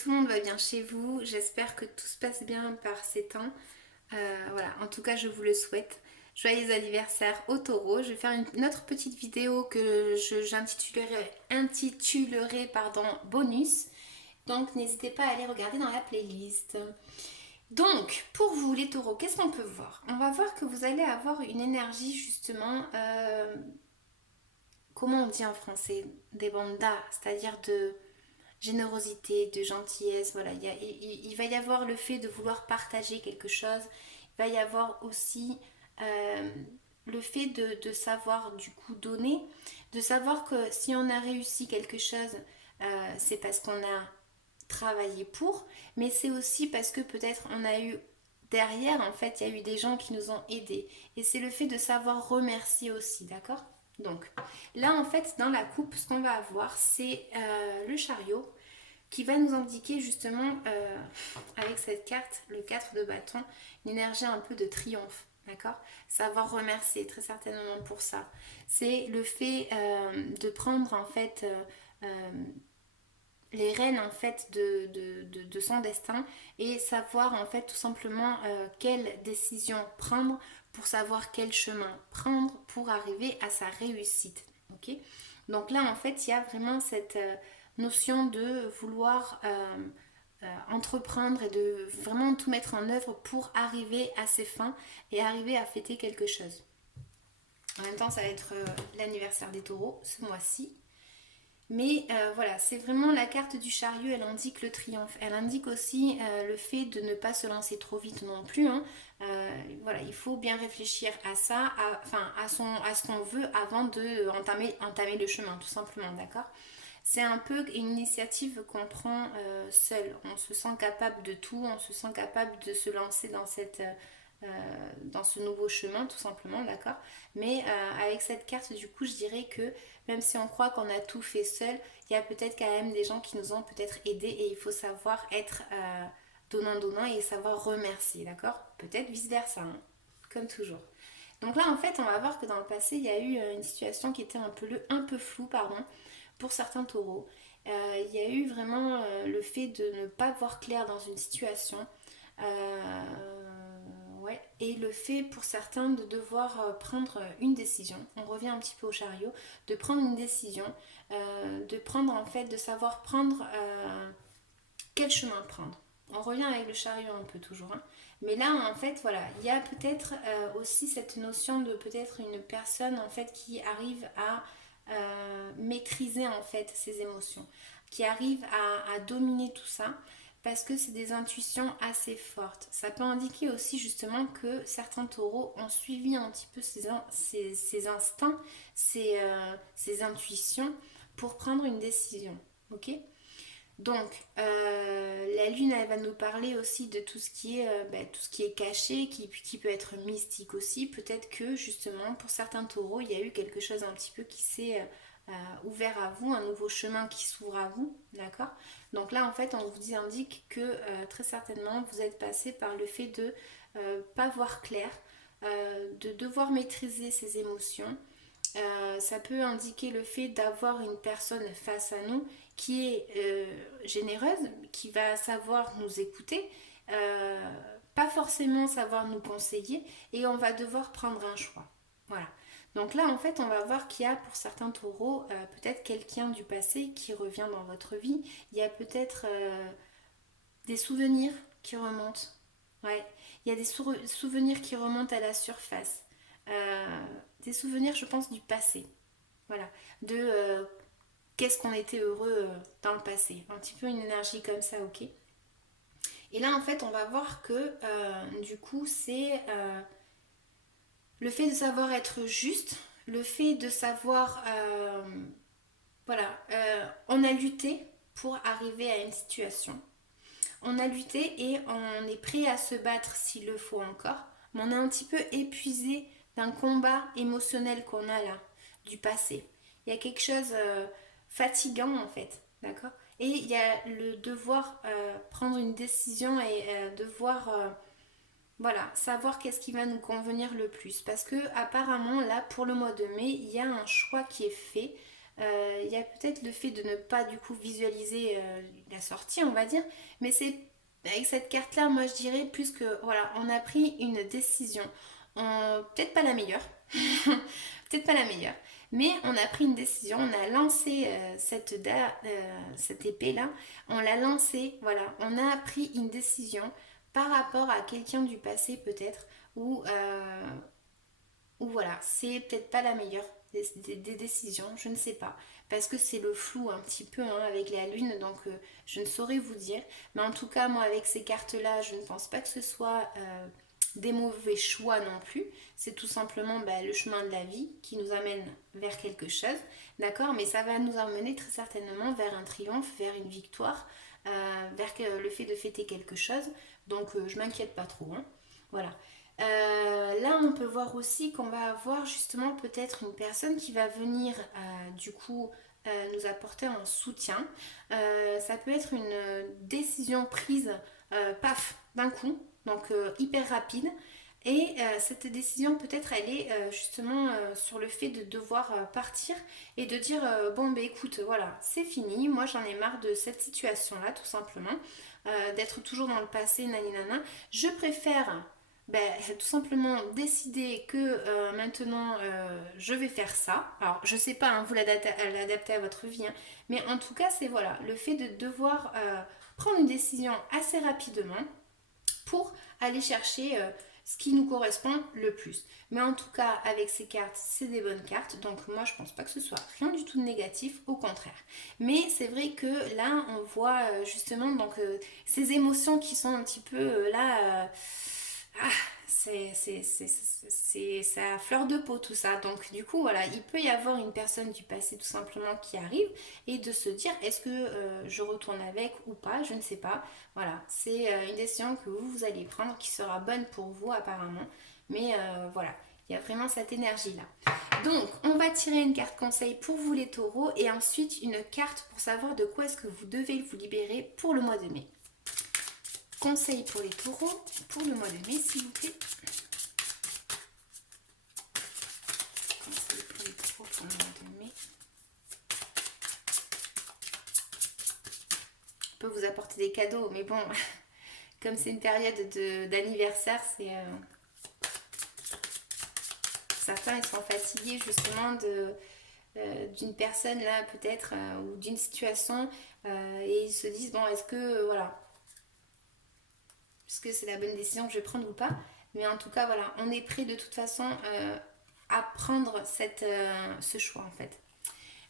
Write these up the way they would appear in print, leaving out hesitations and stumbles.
tout le monde va bien chez vous. J'espère que tout se passe bien par ces temps. Voilà, en tout cas, je vous le souhaite. Joyeux anniversaire au taureau. Je vais faire une autre petite vidéo que j'intitulerai pardon, bonus. Donc, n'hésitez pas à aller regarder dans la playlist. Donc, pour vous les taureaux, qu'est-ce qu'on peut voir? On va voir que vous allez avoir une énergie justement, comment on dit en français? Des bandas, c'est-à-dire de générosité, de gentillesse. Voilà, il va y avoir le fait de vouloir partager quelque chose. Il va y avoir aussi euh, le fait savoir du coup donner, de savoir que si on a réussi quelque chose, c'est parce qu'on a travaillé pour, mais c'est aussi parce que peut-être on a eu derrière, en fait, il y a eu des gens qui nous ont aidés. Et c'est le fait de savoir remercier aussi, d'accord? Donc, là, en fait, dans la coupe, ce qu'on va avoir, c'est le chariot qui va nous indiquer justement, avec cette carte, le 4 de bâton, une énergie un peu de triomphe. D'accord? Savoir remercier très certainement pour ça. C'est le fait de prendre en fait les rênes en fait de son destin et savoir en fait tout simplement quelle décision prendre pour savoir quel chemin prendre pour arriver à sa réussite. Ok. Donc là en fait il y a vraiment cette notion de vouloir entreprendre et de vraiment tout mettre en œuvre pour arriver à ses fins et arriver à fêter quelque chose. En même temps ça va être l'anniversaire des taureaux ce mois-ci. Mais voilà, c'est vraiment la carte du chariot, elle indique le triomphe. Elle indique aussi le fait de ne pas se lancer trop vite non plus, hein. Voilà, il faut bien réfléchir à ça, à ce qu'on veut avant de entamer le chemin, tout simplement, d'accord? C'est un peu une initiative qu'on prend seul. On se sent capable de tout, on se sent capable de se lancer dans ce nouveau chemin, tout simplement, d'accord? Mais avec cette carte, du coup, je dirais que même si on croit qu'on a tout fait seul, il y a peut-être quand même des gens qui nous ont peut-être aidés et il faut savoir être donnant-donnant et savoir remercier, d'accord? Peut-être vice-versa, hein, comme toujours. Donc là, en fait, on va voir que dans le passé, il y a eu une situation qui était un peu floue, pardon, pour certains taureaux. Il y a eu vraiment le fait de ne pas voir clair dans une situation. Ouais. Et le fait pour certains de devoir prendre une décision. On revient un petit peu au chariot. De prendre une décision. De prendre en fait, de savoir prendre quel chemin prendre. On revient avec le chariot un peu toujours, hein. Mais là, en fait, voilà, il y a peut-être aussi cette notion de peut-être une personne en fait qui arrive à maîtriser en fait ses émotions, qui arrive à dominer tout ça parce que c'est des intuitions assez fortes. Ça peut indiquer aussi justement que certains taureaux ont suivi un petit peu ces instincts, ces intuitions pour prendre une décision. Ok. Donc, la lune, elle va nous parler aussi de tout ce qui est caché, qui peut être mystique aussi. Peut-être que justement, pour certains taureaux, il y a eu quelque chose un petit peu qui s'est ouvert à vous, un nouveau chemin qui s'ouvre à vous, d'accord? Donc là, en fait, on vous indique que très certainement, vous êtes passé par le fait de pas voir clair, de devoir maîtriser ses émotions, ça peut indiquer le fait d'avoir une personne face à nous qui est généreuse, qui va savoir nous écouter, euh, pas forcément savoir nous conseiller, et on va devoir prendre un choix. Voilà. Donc là, en fait, on va voir qu'il y a pour certains taureaux peut-être quelqu'un du passé qui revient dans votre vie. Il y a peut-être des souvenirs qui remontent. Ouais, il y a des souvenirs qui remontent à la surface. Euh, des souvenirs, je pense, du passé. Voilà. De qu'est-ce qu'on était heureux dans le passé. Un petit peu une énergie comme ça, ok. Et là, en fait, on va voir que du coup, c'est le fait de savoir être juste, le fait de savoir, voilà, on a lutté pour arriver à une situation. On a lutté et on est prêt à se battre s'il le faut encore. Mais on est un petit peu épuisé d'un combat émotionnel qu'on a là, du passé. Il y a quelque chose fatigant en fait, d'accord. Et il y a le devoir prendre une décision et devoir voilà, savoir qu'est-ce qui va nous convenir le plus. Parce que apparemment là, pour le mois de mai, il y a un choix qui est fait Il y a peut-être le fait de ne pas du coup visualiser la sortie, on va dire, mais c'est avec cette carte-là, moi je dirais plus que voilà, on a pris une décision. Peut-être pas la meilleure, peut-être pas la meilleure, mais on a pris une décision, on a lancé cette épée-là, on l'a lancée, voilà, on a pris une décision par rapport à quelqu'un du passé peut-être, ou voilà, c'est peut-être pas la meilleure des décisions, je ne sais pas, parce que c'est le flou un petit peu hein, avec la lune, donc je ne saurais vous dire. Mais en tout cas, moi avec ces cartes-là, je ne pense pas que ce soit des mauvais choix non plus. C'est tout simplement bah, le chemin de la vie qui nous amène vers quelque chose, d'accord. Mais ça va nous emmener très certainement vers un triomphe, vers une victoire, vers le fait de fêter quelque chose. Donc je m'inquiète pas trop, hein. Voilà. Là, on peut voir aussi qu'on va avoir justement peut-être une personne qui va venir du coup nous apporter un soutien. Ça peut être une décision prise paf d'un coup, donc hyper rapide. Et cette décision peut-être elle est justement sur le fait de devoir partir et de dire bon ben écoute voilà c'est fini, moi j'en ai marre de cette situation là tout simplement, d'être toujours dans le passé naninana, je préfère ben, tout simplement décider que maintenant je vais faire ça. Alors je sais pas, hein, vous l'adaptez à votre vie, hein, mais en tout cas c'est voilà le fait de devoir prendre une décision assez rapidement pour aller chercher ce qui nous correspond le plus. Mais en tout cas, avec ces cartes, c'est des bonnes cartes. Donc moi, je pense pas que ce soit rien du tout de négatif, au contraire. Mais c'est vrai que là, on voit justement donc ces émotions qui sont un petit peu là. Ah, c'est à fleur de peau tout ça. Donc du coup, voilà, il peut y avoir une personne du passé tout simplement qui arrive et de se dire est-ce que je retourne avec ou pas, je ne sais pas. Voilà, c'est une décision que vous allez prendre qui sera bonne pour vous apparemment. Mais voilà, il y a vraiment cette énergie-là. Donc, on va tirer une carte conseil pour vous les taureaux et ensuite une carte pour savoir de quoi est-ce que vous devez vous libérer pour le mois de mai. Conseil pour les taureaux pour le mois de mai, s'il vous plaît. Conseil pour les taureaux pour le mois de mai. On peut vous apporter des cadeaux, mais bon, comme c'est une période d'anniversaire, c'est... Certains, ils sont fatigués justement d'une personne là, peut-être, ou d'une situation, et ils se disent, bon, est-ce que, voilà, est-ce que c'est la bonne décision que je vais prendre ou pas. Mais en tout cas, voilà, on est prêt de toute façon à prendre ce choix en fait.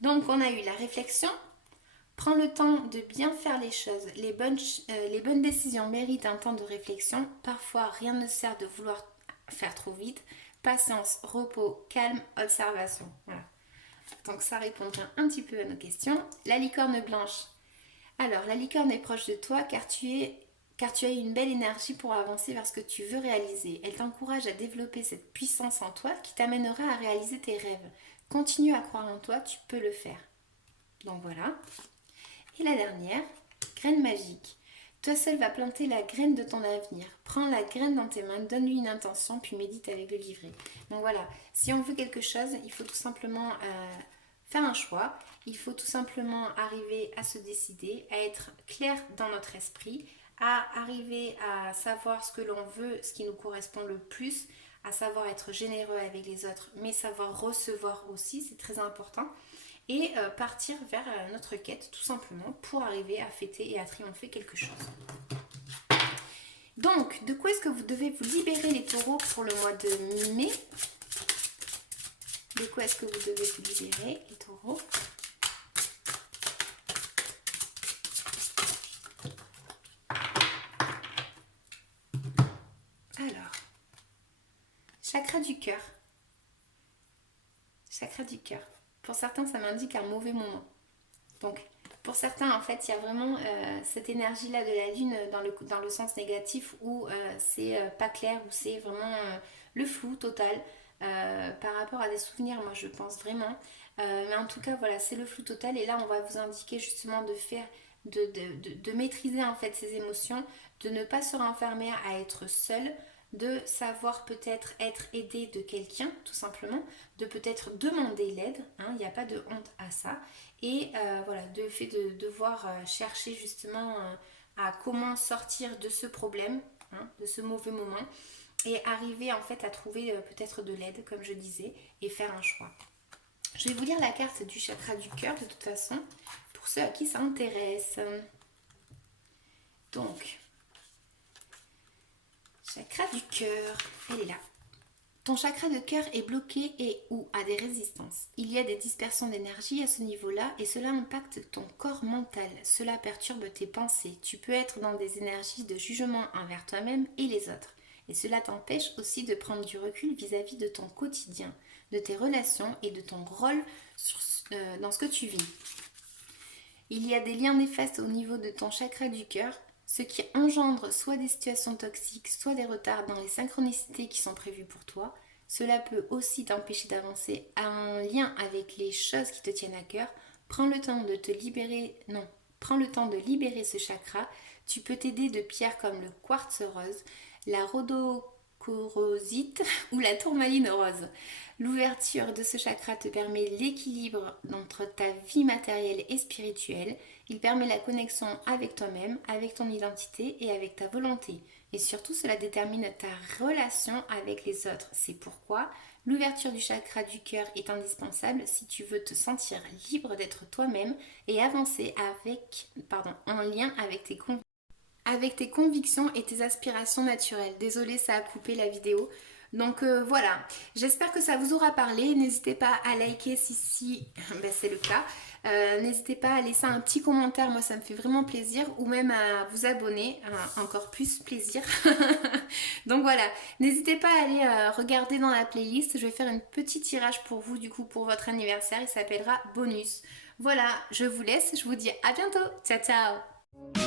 Donc, on a eu la réflexion. Prends le temps de bien faire les choses. Les bonnes décisions méritent un temps de réflexion. Parfois, rien ne sert de vouloir faire trop vite. Patience, repos, calme, observation. Voilà. Donc, ça répondra un petit peu à nos questions. La licorne blanche. Alors, la licorne est proche de toi car tu as une belle énergie pour avancer vers ce que tu veux réaliser. Elle t'encourage à développer cette puissance en toi qui t'amènera à réaliser tes rêves. Continue à croire en toi, tu peux le faire. Donc voilà. Et la dernière, graine magique. Toi seul vas planter la graine de ton avenir. Prends la graine dans tes mains, donne-lui une intention, puis médite avec le livret. Donc voilà, si on veut quelque chose, il faut tout simplement faire un choix. Il faut tout simplement arriver à se décider, à être clair dans notre esprit, à arriver à savoir ce que l'on veut, ce qui nous correspond le plus, à savoir être généreux avec les autres, mais savoir recevoir aussi, c'est très important. Et partir vers notre quête tout simplement pour arriver à fêter et à triompher quelque chose. Donc, de quoi est-ce que vous devez vous libérer les taureaux pour le mois de mai? De quoi est-ce que vous devez vous libérer les taureaux? Alors, chakra du cœur. Chakra du cœur. Pour certains, ça m'indique un mauvais moment. Donc, pour certains, en fait, il y a vraiment cette énergie-là de la lune dans le sens négatif où c'est pas clair, où c'est vraiment le flou total par rapport à des souvenirs, moi je pense vraiment. Mais en tout cas, voilà, c'est le flou total et là, on va vous indiquer justement de faire, de maîtriser en fait ces émotions, de ne pas se renfermer à être seul, de savoir peut-être être aidé de quelqu'un, tout simplement, de peut-être demander l'aide, hein, il n'y a pas de honte à ça, et voilà, de fait de devoir chercher justement à comment sortir de ce problème, hein, de ce mauvais moment, et arriver en fait à trouver peut-être de l'aide, comme je disais, et faire un choix. Je vais vous lire la carte du chakra du cœur de toute façon, pour ceux à qui ça intéresse. Donc, chakra du cœur, elle est là. Ton chakra de cœur est bloqué et ou a des résistances. Il y a des dispersions d'énergie à ce niveau-là et cela impacte ton corps mental. Cela perturbe tes pensées. Tu peux être dans des énergies de jugement envers toi-même et les autres. Et cela t'empêche aussi de prendre du recul vis-à-vis de ton quotidien, de tes relations et de ton rôle dans ce que tu vis. Il y a des liens néfastes au niveau de ton chakra du cœur, ce qui engendre soit des situations toxiques, soit des retards dans les synchronicités qui sont prévues pour toi. Cela peut aussi t'empêcher d'avancer en lien avec les choses qui te tiennent à cœur. Prends le temps de te libérer, non, prends le temps de libérer ce chakra. Tu peux t'aider de pierres comme le quartz rose, la rhodocorosite ou la tourmaline rose. L'ouverture de ce chakra te permet l'équilibre entre ta vie matérielle et spirituelle. Il permet la connexion avec toi-même, avec ton identité et avec ta volonté. Et surtout, cela détermine ta relation avec les autres. C'est pourquoi l'ouverture du chakra du cœur est indispensable si tu veux te sentir libre d'être toi-même et avancer en lien avec tes convictions et tes aspirations naturelles. Désolée, ça a coupé la vidéo. Donc voilà, j'espère que ça vous aura parlé. N'hésitez pas à liker si ben, c'est le cas. N'hésitez pas à laisser un petit commentaire, moi ça me fait vraiment plaisir. Ou même à vous abonner, encore plus plaisir. Donc voilà, n'hésitez pas à aller regarder dans la playlist. Je vais faire un petit tirage pour vous du coup pour votre anniversaire. Il s'appellera Bonus. Voilà, je vous laisse. Je vous dis à bientôt. Ciao ciao.